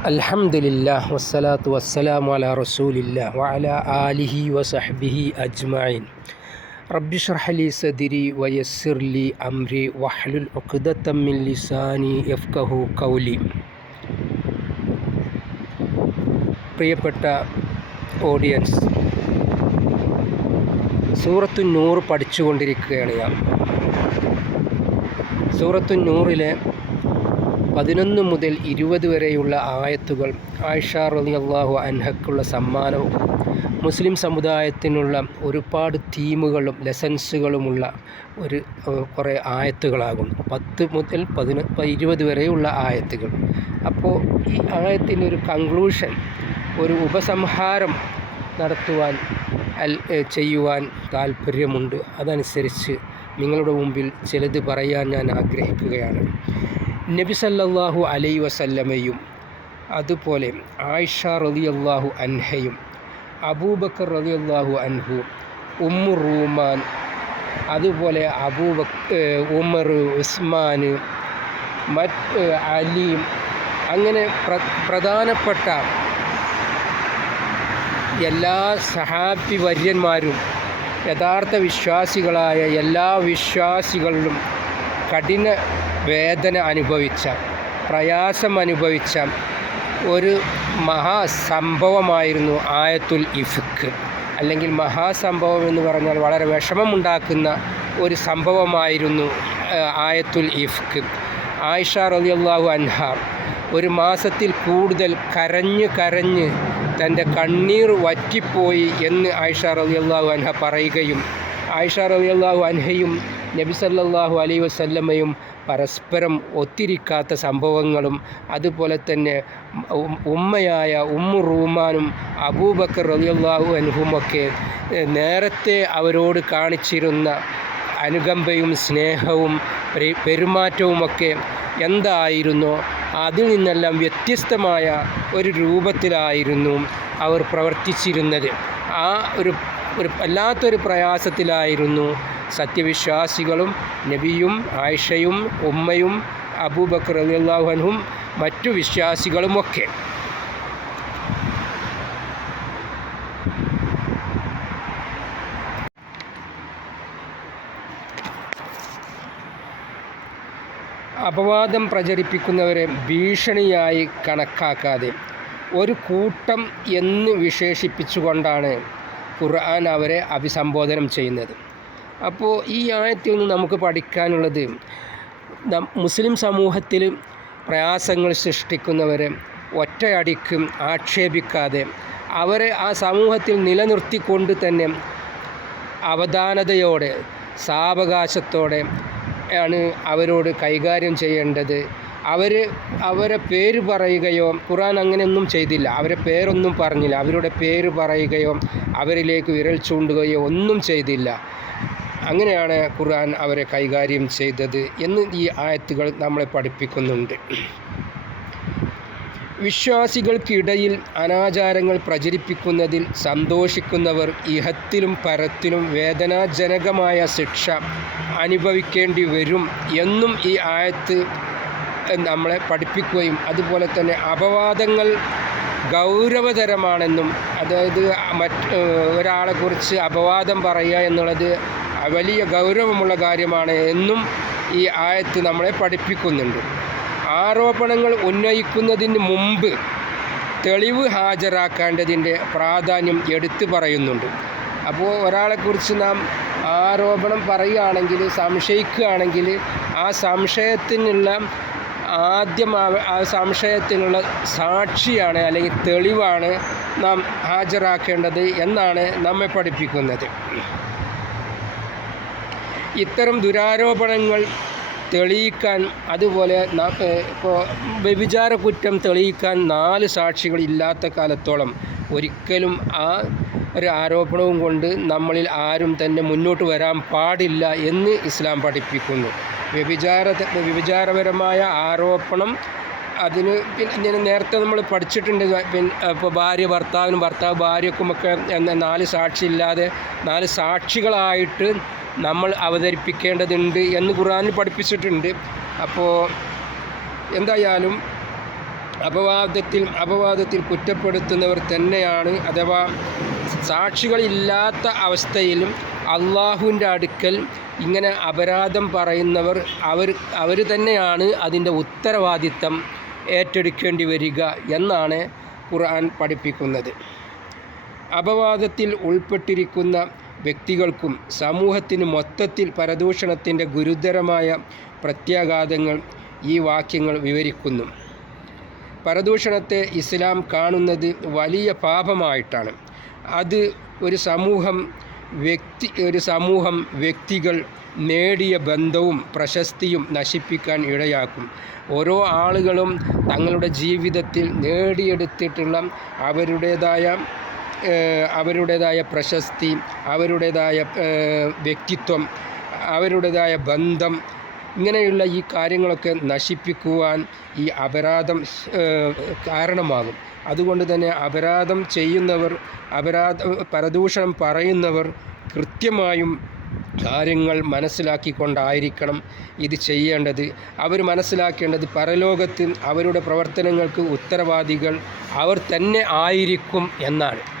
അലഹമില്ല വസ്സലാത്തു വസ്സലാം അല റസൂലില്ല വഅല ആലിഹി വസഹബിഹി അജ്മൈൻ റബ്ബിഷ്റഹലി സദിരി വയസ്സിർലി അംരി വഹ്ലുൽ ഉഖ്ദത്തമ്മിൻ ലിസാനി യഫ്കഹു കൗലി പ്രിയപ്പെട്ട ഓഡിയൻസ് സൂറത്തു നൂറ് പഠിച്ചുകൊണ്ടിരിക്കുകയാണ് ഞാൻ. സൂറത്തു നൂറിലെ പതിനൊന്ന് മുതൽ ഇരുപത് വരെയുള്ള ആയത്തുകൾ ആയിഷ റലി അള്ളാഹു അൻഹക്കുള്ള സമ്മാനവും മുസ്ലിം സമുദായത്തിനുള്ള ഒരുപാട് തീമുകളും ലെസൻസുകളുമുള്ള ഒരു കുറേ ആയത്തുകളാകുന്നു പത്ത് മുതൽ പതിന ഇരുപത് വരെയുള്ള ആയത്തുകൾ. അപ്പോൾ ഈ ആയത്തിന്റെ ഒരു കൺക്ലൂഷൻ ഒരു ഉപസംഹാരം നടത്തുവാൻ അൽ ചെയ്യുവാൻ താല്പര്യമുണ്ട് അതനുസരിച്ച് നിങ്ങളുടെ മുമ്പിൽ ചിലത് പറയാൻ ഞാൻ ആഗ്രഹിക്കുകയാണ്. നബി സല്ലല്ലാഹു അലൈ വസല്ലമയും അതുപോലെ ആയിഷ റളിയല്ലാഹു അൻഹയും അബൂബക്കർ റളിയല്ലാഹു അൻഹു ഉമ്മു റൂമാൻ അതുപോലെ അബൂബക് ഉമർ ഉസ്മാൻ മറ്റ് അലീം അങ്ങനെ പ്ര പ്രധാനപ്പെട്ട എല്ലാ സഹാബി വര്യന്മാരും യഥാർത്ഥ വിശ്വാസികളായ എല്ലാ വിശ്വാസികളിലും കഠിന വേദന അനുഭവിച്ച പ്രയാസം അനുഭവിച്ച ഒരു മഹാസംഭവമായിരുന്നു ആയത്തുൽ ഇഫ്ക്ക് അല്ലെങ്കിൽ മഹാസംഭവം എന്ന് പറഞ്ഞാൽ വളരെ വിഷമമുണ്ടാക്കുന്ന ഒരു സംഭവമായിരുന്നു ആയത്തുൽ ഇഫ്ക്ക് ആയിഷ റളിയല്ലാഹു അൻഹ ഒരു മാസത്തിൽ കൂടുതൽ കരഞ്ഞ് കരഞ്ഞ് തന്റെ കണ്ണീർ വറ്റിപ്പോയി എന്ന് ആയിഷ റളിയല്ലാഹു അൻഹ പറയുകയും ആയിഷ റളിയല്ലാഹു അൻഹയും നബി അലൈ വസല്ലമ്മയും പരസ്പരം ഒത്തിരിക്കാത്ത സംഭവങ്ങളും അതുപോലെ തന്നെ ഉമ്മയായ ഉമ്മു റൂമാനും അബൂബക്കർ റളിയല്ലാഹു അനുഹുമൊക്കെ നേരത്തെ അവരോട് കാണിച്ചിരുന്ന അനുകമ്പയും സ്നേഹവും പെരു- പെരുമാറ്റവുമൊക്കെ എന്തായിരുന്നോ? അതിൽ നിന്നെല്ലാം വ്യത്യസ്തമായ ഒരു രൂപത്തിലായിരുന്നു അവർ പ്രവർത്തിച്ചിരുന്നത്. ആ ഒരു ഒരു വല്ലാത്തൊരു പ്രയാസത്തിലായിരുന്നു സത്യവിശ്വാസികളും നബിയും ആയിഷയും ഉമ്മയും അബൂബക്കർ അലിയല്ലാഹുനും മറ്റു വിശ്വാസികളുമൊക്കെ അപവാദം പ്രചരിപ്പിക്കുന്നവരെ ഭീഷണിയായി കണക്കാക്കാതെ ഒരു കൂട്ടം എന്ന് വിശേഷിപ്പിച്ചുകൊണ്ടാണ് ഖുർആൻ അവരെ അഭിസംബോധനം ചെയ്യുന്നത്. അപ്പോൾ ഈ ആയത്തിൽ നിന്ന് നമുക്ക് പഠിക്കാനുള്ളത് മുസ്ലിം സമൂഹത്തിൽ പ്രയാസങ്ങൾ സൃഷ്ടിക്കുന്നവരെ ഒറ്റയടിക്ക് ആക്ഷേപിക്കാതെ അവരെ ആ സമൂഹത്തിൽ നിലനിർത്തിക്കൊണ്ട് തന്നെ അവധാനതയോടെ സാവകാശത്തോടെ ആണ് അവരോട് കൈകാര്യം ചെയ്യേണ്ടത്. അവർ അവരെ പേര് പറയുകയോ ഖുറാൻ അങ്ങനെയൊന്നും ചെയ്തില്ല. അവരെ പേരൊന്നും പറഞ്ഞില്ല. അവരുടെ പേര് പറയുകയോ അവരിലേക്ക് വിരൽ ചൂണ്ടുകയോ ഒന്നും ചെയ്തില്ല. അങ്ങനെയാണ് ഖുർആൻ അവരെ കൈകാര്യം ചെയ്തത് എന്ന് ഈ ആയത്തുകൾ നമ്മളെ പഠിപ്പിക്കുന്നുണ്ട്. വിശ്വാസികൾക്കിടയിൽ അനാചാരങ്ങൾ പ്രചരിപ്പിക്കുന്നതിൽ സന്തോഷിക്കുന്നവർ ഇഹത്തിലും പരത്തിലും വേദനാജനകമായ ശിക്ഷ അനുഭവിക്കേണ്ടി വരും എന്നും ഈ ആയത്ത് നമ്മളെ പഠിപ്പിക്കുകയും അതുപോലെ തന്നെ അപവാദങ്ങൾ ഗൗരവതരമാണെന്നും അതായത് മറ്റ് ഒരാളെക്കുറിച്ച് അപവാദം പറയുക എന്നുള്ളത് വലിയ ഗൗരവമുള്ള കാര്യമാണ് എന്നും ഈ ആയത്ത് നമ്മളെ പഠിപ്പിക്കുന്നുണ്ട്. ആരോപണങ്ങൾ ഉന്നയിക്കുന്നതിന് മുമ്പ് തെളിവ് ഹാജരാക്കേണ്ടതിന്റെ പ്രാധാന്യം എടുത്തു പറയുന്നുണ്ട്. അപ്പോൾ ഒരാളെക്കുറിച്ച് നാം ആരോപണം പറയുകയാണെങ്കിൽ സംശയിക്കുകയാണെങ്കിൽ ആ സംശയത്തിനുള്ള ആദ്യം ആ- സംശയത്തിനുള്ള സാക്ഷിയാണ് അല്ലെങ്കിൽ തെളിവാണ് നാം ഹാജരാക്കേണ്ടത് എന്നാണ് നമ്മെ പഠിപ്പിക്കുന്നത്. ഇത്തരം ദുരാരോപണങ്ങൾ തെളിയിക്കാൻ അതുപോലെ ഇപ്പോൾ വ്യഭിചാര കുറ്റം തെളിയിക്കാൻ നാല് സാക്ഷികൾ ഇല്ലാത്ത കാലത്തോളം ഒരിക്കലും ആ ഒരു ആരോപണവും കൊണ്ട് നമ്മളിൽ ആരും തന്നെ മുന്നോട്ട് വരാൻ പാടില്ല എന്ന് ഇസ്ലാം പഠിപ്പിക്കുന്നു. വ്യഭിചാര വ്യഭിചാരപരമായ ആരോപണം അതിന് പിന്നെ ഇങ്ങനെ നേരത്തെ നമ്മൾ പഠിച്ചിട്ടുണ്ട്. പിന്നെ ഇപ്പോൾ ഭാര്യ ഭർത്താവിനും ഭർത്താവ് ഭാര്യക്കുമൊക്കെ എന്ന നാല് സാക്ഷി ഇല്ലാതെ നാല് സാക്ഷികളായിട്ട് നമ്മൾ അവതരിപ്പിക്കേണ്ടതുണ്ട് എന്ന് ഖുറാൻ പഠിപ്പിച്ചിട്ടുണ്ട്. അപ്പോൾ എന്തായാലും അപവാദത്തിൽ അപവാദത്തിൽ കുറ്റപ്പെടുത്തുന്നവർ തന്നെയാണ് അഥവാ സാക്ഷികളില്ലാത്ത അവസ്ഥയിലും അള്ളാഹുവിന്റെ അടുക്കൽ ഇങ്ങനെ അപരാധം പറയുന്നവർ അവർ അവർ തന്നെയാണ് അതിന്റെ ഉത്തരവാദിത്തം ഏറ്റെടുക്കേണ്ടി വരിക എന്നാണ് ഖുർആൻ പഠിപ്പിക്കുന്നത്. അപവാദത്തിൽ ഉൾപ്പെട്ടിരിക്കുന്ന വ്യക്തികൾക്കും സമൂഹത്തിന് മൊത്തത്തിൽ പരദൂഷണത്തിന്റെ ഗുരുതരമായ പ്രത്യാഘാതങ്ങൾ ഈ വാക്യങ്ങൾ വിവരിക്കുന്നു. പരദൂഷണത്തെ ഇസ്ലാം കാണുന്നത് വലിയ പാപമായിട്ടാണ്. അത് ഒരു സമൂഹം വ്യക്തി ഒരു സമൂഹം വ്യക്തികൾ നേടിയ ബന്ധവും പ്രശസ്തിയും നശിപ്പിക്കാൻ ഇടയാക്കും. ഓരോ ആളുകളും തങ്ങളുടെ ജീവിതത്തിൽ നേടിയെടുത്തിട്ടുള്ള അവരുടേതായ അവരുടേതായ പ്രശസ്തി അവരുടേതായ വ്യക്തിത്വം അവരുടേതായ ബന്ധം ഇങ്ങനെയുള്ള ഈ കാര്യങ്ങളൊക്കെ നശിപ്പിക്കുവാൻ ഈ അപരാധം കാരണമാകും. അതുകൊണ്ട് തന്നെ അപരാധം ചെയ്യുന്നവർ അപരാധ പരദൂഷണം പറയുന്നവർ കൃത്യമായും കാര്യങ്ങൾ മനസ്സിലാക്കിക്കൊണ്ടായിരിക്കണം ഇത് ചെയ്യേണ്ടത്. അവർ മനസ്സിലാക്കേണ്ടത് പരലോകത്തിൽ അവരുടെ പ്രവർത്തനങ്ങൾക്ക് ഉത്തരവാദികൾ അവർ തന്നെ ആയിരിക്കും എന്നാണ്.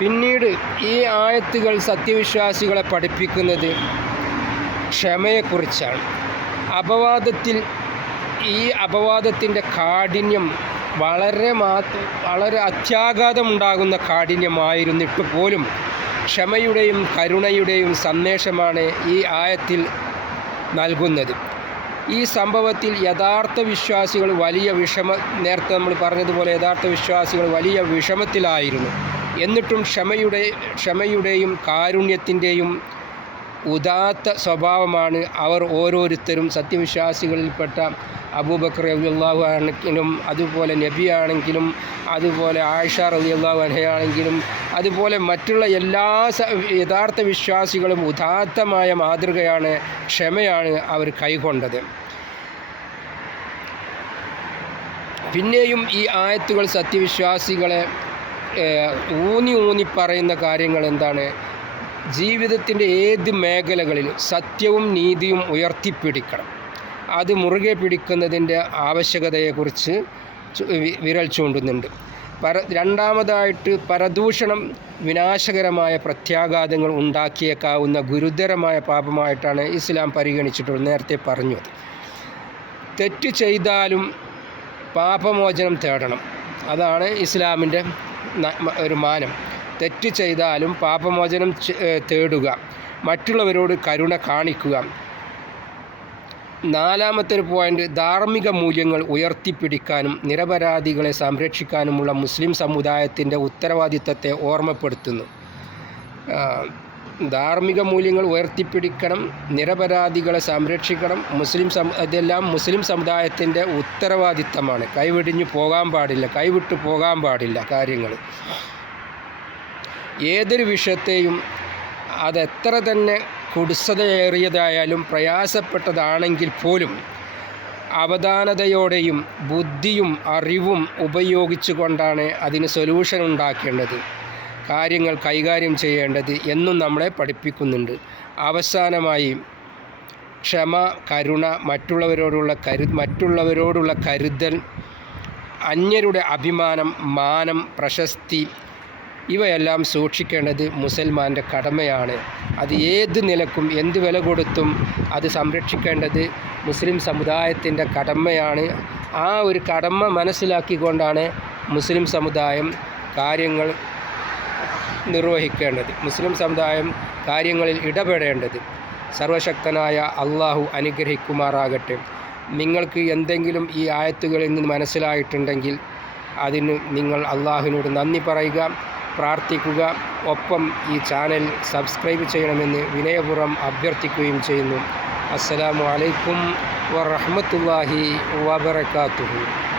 പിന്നീട് ഈ ആയത്തുകൾ സത്യവിശ്വാസികളെ പഠിപ്പിക്കുന്നത് ക്ഷമയെക്കുറിച്ചാണ്. അപവാദത്തിൽ ഈ അപവാദത്തിന്റെ കാഠിന്യം വളരെ മാ വളരെ അത്യാഘാതമുണ്ടാകുന്ന കാഠിന്യമായിരുന്നിട്ട് പോലും ക്ഷമയുടെയും കരുണയുടെയും സന്ദേശമാണ് ഈ ആയത്തിൽ നൽകുന്നത്. ഈ സംഭവത്തിൽ യഥാർത്ഥ വിശ്വാസികൾ വലിയ വിഷമ നേരത്തെ നമ്മൾ പറഞ്ഞതുപോലെ യഥാർത്ഥ വിശ്വാസികൾ വലിയ വിഷമത്തിലായിരുന്നു. എന്നിട്ടും ക്ഷമയുടെ ക്ഷമയുടെയും കാരുണ്യത്തിന്റെയും ഉദാത്ത സ്വഭാവമാണ് അവർ ഓരോരുത്തരും സത്യവിശ്വാസികളിൽപ്പെട്ട അബൂബക്കർ റളിയല്ലാഹു ആണെങ്കിലും അതുപോലെ നബിയാണെങ്കിലും അതുപോലെ ആയിഷ റളിയല്ലാഹു അനഹയാണെങ്കിലും അതുപോലെ മറ്റുള്ള എല്ലാ യഥാർത്ഥ വിശ്വാസികളും ഉദാത്തമായ മാതൃകയാണ് ക്ഷമയാണ് അവർ കൈക്കൊണ്ടത് പിന്നെയും ഈ ആയത്തുകൾ സത്യവിശ്വാസികളെ ഊന്നി ഊന്നി പറയുന്ന കാര്യങ്ങൾ എന്താണ്? ജീവിതത്തിന്റെ ഏത് മേഖലകളിലും സത്യവും നീതിയും ഉയർത്തിപ്പിടിക്കണം. അത് മുറുകെ പിടിക്കുന്നതിന്റെ ആവശ്യകതയെക്കുറിച്ച് വിരൽ ചൂണ്ടുന്നുണ്ട്. പര രണ്ടാമതായിട്ട് പരദൂഷണം വിനാശകരമായ പ്രത്യാഘാതങ്ങൾ ഉണ്ടാക്കിയേക്കാവുന്ന ഗുരുതരമായ പാപമായിട്ടാണ് ഇസ്ലാം പരിഗണിച്ചിട്ടുള്ളത് നേരത്തെ പറഞ്ഞത്. തെറ്റ് ചെയ്താലും പാപമോചനം തേടണം. അതാണ് ഇസ്ലാമിന്റെ ഒരു മാനം. തെറ്റ് ചെയ്താലും പാപമോചനം തേടുക. മറ്റുള്ളവരോട് കരുണ കാണിക്കുക. നാലാമത്തെ ഒരു പോയിന്റ് ധാർമ്മിക മൂല്യങ്ങൾ ഉയർത്തിപ്പിടിക്കാനും നിരപരാധികളെ സംരക്ഷിക്കാനുമുള്ള മുസ്ലിം സമുദായത്തിന്റെ ഉത്തരവാദിത്തത്തെ ഓർമ്മപ്പെടുത്തുന്നു. ധാർമ്മിക മൂല്യങ്ങൾ ഉയർത്തിപ്പിടിക്കണം നിരപരാധികളെ സംരക്ഷിക്കണം മുസ്ലിം ഇതെല്ലാം മുസ്ലിം സമുദായത്തിന്റെ ഉത്തരവാദിത്തമാണ്. കൈവിടിഞ്ഞു പോകാൻ പാടില്ല കൈവിട്ടു പോകാൻ പാടില്ല കാര്യങ്ങൾ. ഏതൊരു വിഷയത്തെയും അതെത്ര തന്നെ കുടിസതയേറിയതായാലും പ്രയാസപ്പെട്ടതാണെങ്കിൽ പോലും അവധാനതയോടെയും ബുദ്ധിയും അറിവും ഉപയോഗിച്ചുകൊണ്ടാണ് അതിന് സൊല്യൂഷൻ ഉണ്ടാക്കേണ്ടത്. കാര്യങ്ങൾ കൈകാര്യം ചെയ്യേണ്ടത് എന്നും നമ്മളെ പഠിപ്പിക്കുന്നുണ്ട്. അവസാനമായി ക്ഷമ കരുണ മറ്റുള്ളവരോടുള്ള കരു മറ്റുള്ളവരോടുള്ള കരുതൽ അന്യരുടെ അഭിമാനം മാനം പ്രശസ്തി ഇവയെല്ലാം സൂക്ഷിക്കേണ്ടത് മുസൽമാന്റെ കടമയാണ്. അത് ഏത് നിലക്കും എന്ത് വില കൊടുത്തും അത് സംരക്ഷിക്കേണ്ടത് മുസ്ലിം സമുദായത്തിന്റെ കടമയാണ്. ആ ഒരു കടമ മനസ്സിലാക്കിക്കൊണ്ടാണ് മുസ്ലിം സമുദായം കാര്യങ്ങൾ നിർവഹിക്കേണ്ടത്. മുസ്ലിം സമുദായം കാര്യങ്ങളിൽ ഇടപെടേണ്ടത് സർവശക്തനായ അള്ളാഹു അനുഗ്രഹിക്കുമാറാകട്ടെ. നിങ്ങൾക്ക് എന്തെങ്കിലും ഈ ആയത്തുകളിൽ നിന്ന് മനസ്സിലായിട്ടുണ്ടെങ്കിൽ അതിന് നിങ്ങൾ അള്ളാഹുവിനോട് നന്ദി പറയുക പ്രാർത്ഥിക്കുക. ഒപ്പം ഈ ചാനൽ സബ്സ്ക്രൈബ് ചെയ്യണമെന്ന് വിനയപൂർവം അഭ്യർത്ഥിക്കുകയും ചെയ്യുന്നു. അസ്സലാമു അലൈക്കും വറഹ്മത്തുള്ളാഹി വബറകാതുഹു.